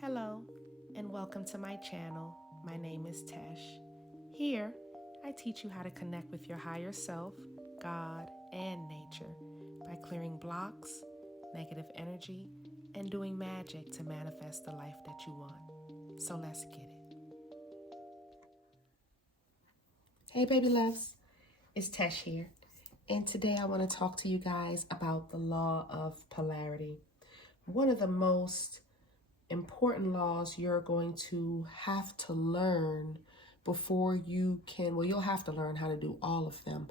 Hello, and welcome to my channel. My name is Tesh. Here, I teach you how to connect with your higher self, God, and nature by clearing blocks, negative energy, and doing magic to manifest the life that you want. So let's get it. Hey, baby loves. It's Tesh here. And today I want to talk to you guys about the law of polarity. One of the most important laws you're going to have to learn before you can, well, you'll have to learn how to do all of them,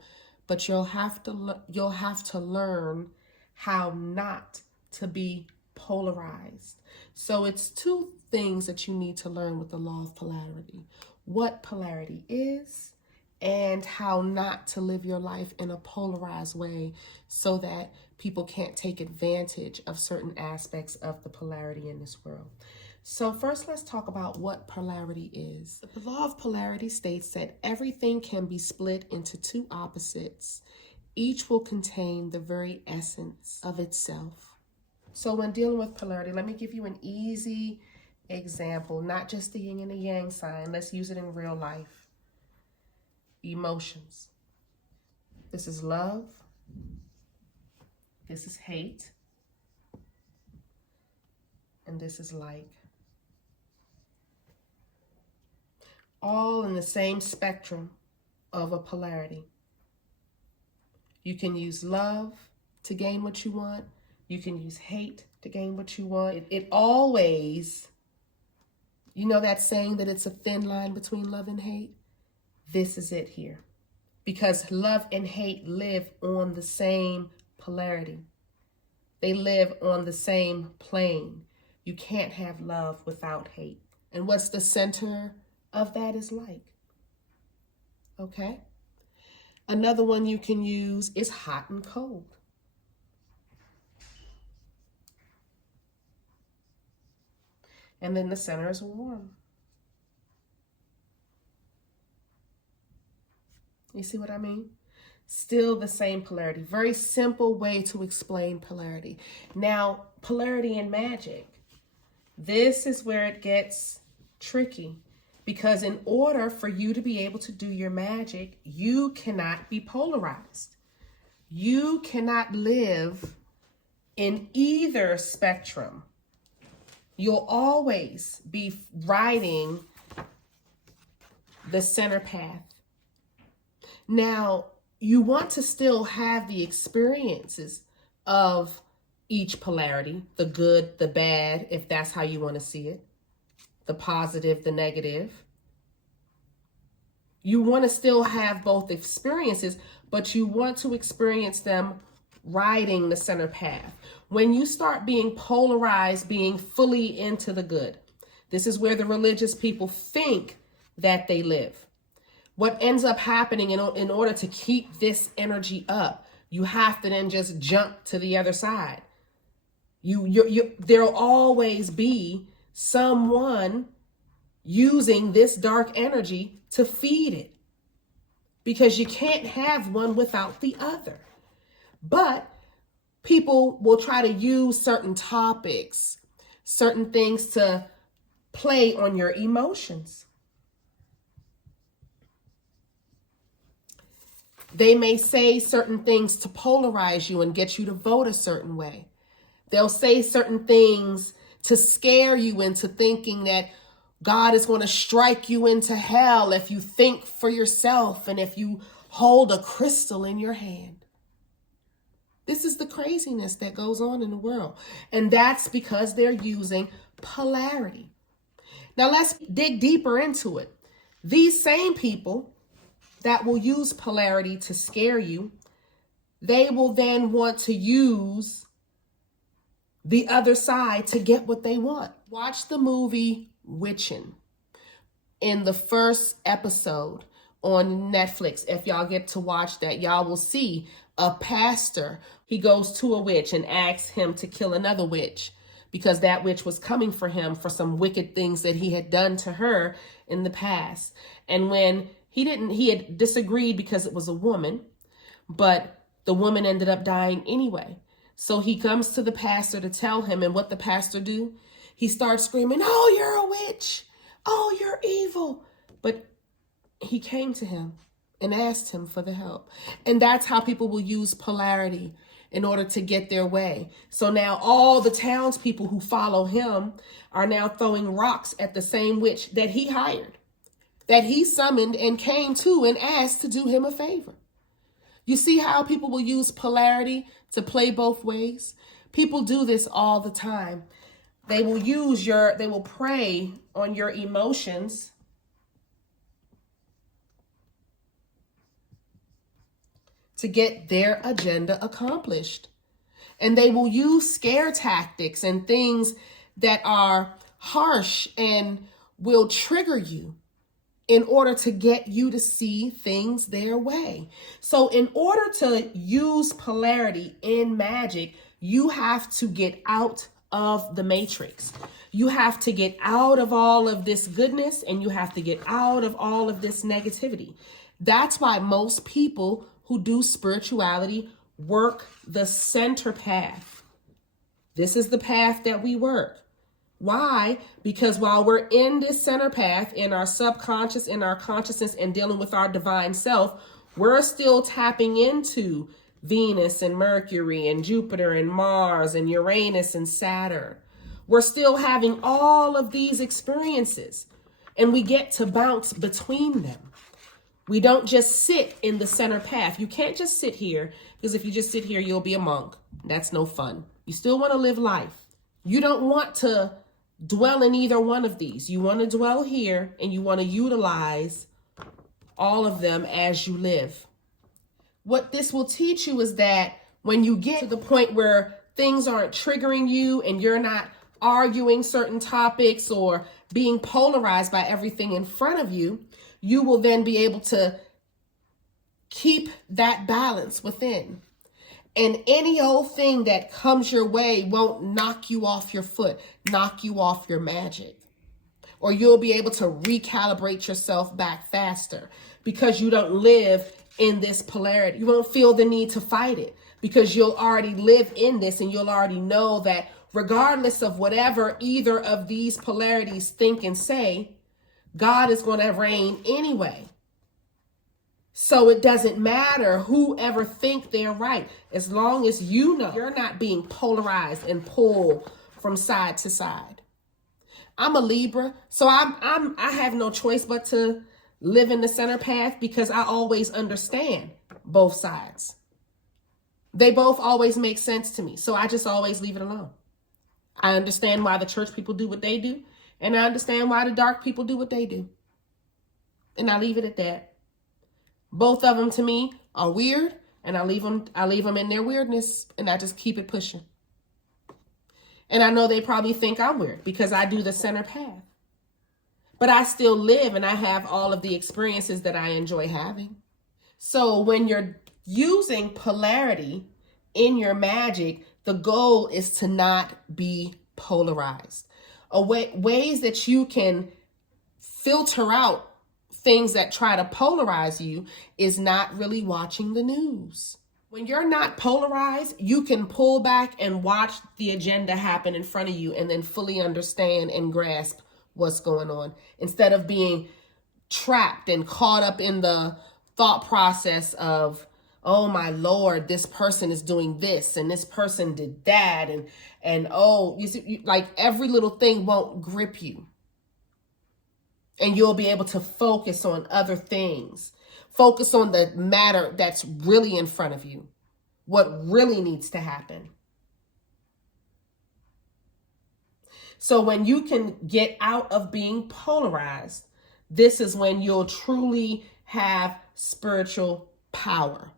but you'll have to learn how not to be polarized. So it's two things that you need to learn with the law of polarity: what polarity is and how not to live your life in a polarized way so that people can't take advantage of certain aspects of the polarity in this world. So first, let's talk about what polarity is. The law of polarity states that everything can be split into two opposites. Each will contain the very essence of itself. So when dealing with polarity, let me give you an easy example, not just the yin and the yang sign. Let's use it in real life. Emotions. This is love. This is hate. And this is like. All in the same spectrum of a polarity. You can use love to gain what you want. You can use hate to gain what you want. It always, you know that saying that it's a thin line between love and hate? This is it here. Because love and hate live on the same polarity. They live on the same plane. You can't have love without hate. And what's the center of that is like. Okay? Another one you can use is hot and cold. And then the center is warm. You see what I mean? Still the same polarity. Very simple way to explain polarity. Now, polarity in magic. This is where it gets tricky. Because in order for you to be able to do your magic, you cannot be polarized. You cannot live in either spectrum. You'll always be riding the center path. Now, you want to still have the experiences of each polarity, the good, the bad, if that's how you want to see it, the positive, the negative. You want to still have both experiences, but you want to experience them riding the center path. When you start being polarized, being fully into the good, this is where the religious people think that they live. What ends up happening in order to keep this energy up, you have to then just jump to the other side. There'll always be someone using this dark energy to feed it, because you can't have one without the other. But people will try to use certain topics, certain things to play on your emotions. They may say certain things to polarize you and get you to vote a certain way. They'll say certain things to scare you into thinking that God is going to strike you into hell if you think for yourself and if you hold a crystal in your hand. This is the craziness that goes on in the world. And that's because they're using polarity. Now let's dig deeper into it. These same people that will use polarity to scare you, they will then want to use the other side to get what they want. Watch the movie Witchin'. In the first episode on Netflix, if y'all get to watch that, y'all will see a pastor. He goes to a witch and asks him to kill another witch because that witch was coming for him for some wicked things that he had done to her in the past. And when he had disagreed because it was a woman, but the woman ended up dying anyway. So he comes to the pastor to tell him, and what the pastor do? he starts screaming, oh, you're a witch. Oh, you're evil. But he came to him and asked him for the help. And that's how people will use polarity in order to get their way. So now all the townspeople who follow him are now throwing rocks at the same witch that he hired, that he summoned and came to and asked to do him a favor. You see how people will use polarity to play both ways? People do this all the time. They will prey on your emotions to get their agenda accomplished. And they will use scare tactics and things that are harsh and will trigger you in order to get you to see things their way. So in order to use polarity in magic, you have to get out of the matrix. You have to get out of all of this goodness, and you have to get out of all of this negativity. That's why most people who do spirituality work the center path. This is the path that we work. Why? Because while we're in this center path, in our subconscious, in our consciousness, and dealing with our divine self, we're still tapping into Venus and Mercury and Jupiter and Mars and Uranus and Saturn. We're still having all of these experiences, and we get to bounce between them. We don't just sit in the center path. You can't just sit here, because if you just sit here, you'll be a monk. That's no fun. You still want to live life. You don't want to dwell in either one of these. You want to dwell here, and you want to utilize all of them as you live. What this will teach you is that when you get to the point where things aren't triggering you and you're not arguing certain topics or being polarized by everything in front of you, you will then be able to keep that balance within. And any old thing that comes your way won't knock you off your foot, knock you off your magic. Or you'll be able to recalibrate yourself back faster because you don't live in this polarity. You won't feel the need to fight it because you'll already live in this, and you'll already know that regardless of whatever either of these polarities think and say, God is going to reign anyway. So it doesn't matter whoever think they're right, as long as you know you're not being polarized and pulled from side to side. I'm a Libra, so I have no choice but to live in the center path because I always understand both sides. They both always make sense to me, so I just always leave it alone. I understand why the church people do what they do, and I understand why the dark people do what they do. And I leave it at that. Both of them to me are weird, and I leave them in their weirdness, and I just keep it pushing. And I know they probably think I'm weird because I do the center path. But I still live, and I have all of the experiences that I enjoy having. So when you're using polarity in your magic, the goal is to not be polarized. Ways that you can filter out things that try to polarize you is not really watching the news. When you're not polarized, you can pull back and watch the agenda happen in front of you and then fully understand and grasp what's going on instead of being trapped and caught up in the thought process of, oh my Lord, this person is doing this and this person did that. And oh, you see, like every little thing won't grip you. And you'll be able to focus on other things. Focus on the matter that's really in front of you. What really needs to happen. So when you can get out of being polarized, this is when you'll truly have spiritual power.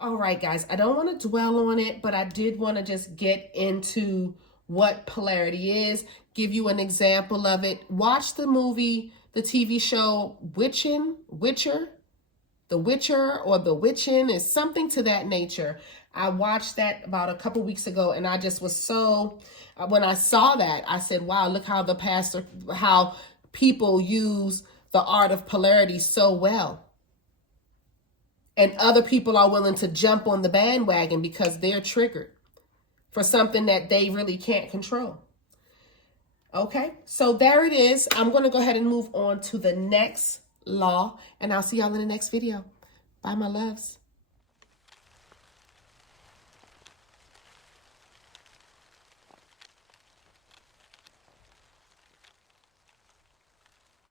All right, guys, I don't want to dwell on it, but I did want to just get into what polarity is, give you an example of it. Watch the movie, the TV show Witcher, The Witcher or The Witchin is something to that nature. I watched that about a couple weeks ago, and I just was so, when I saw that, I said, wow, look how people use the art of polarity so well. And other people are willing to jump on the bandwagon because they're triggered for something that they really can't control. Okay, so there it is. I'm going to go ahead and move on to the next law, and I'll see y'all in the next video. Bye, my loves.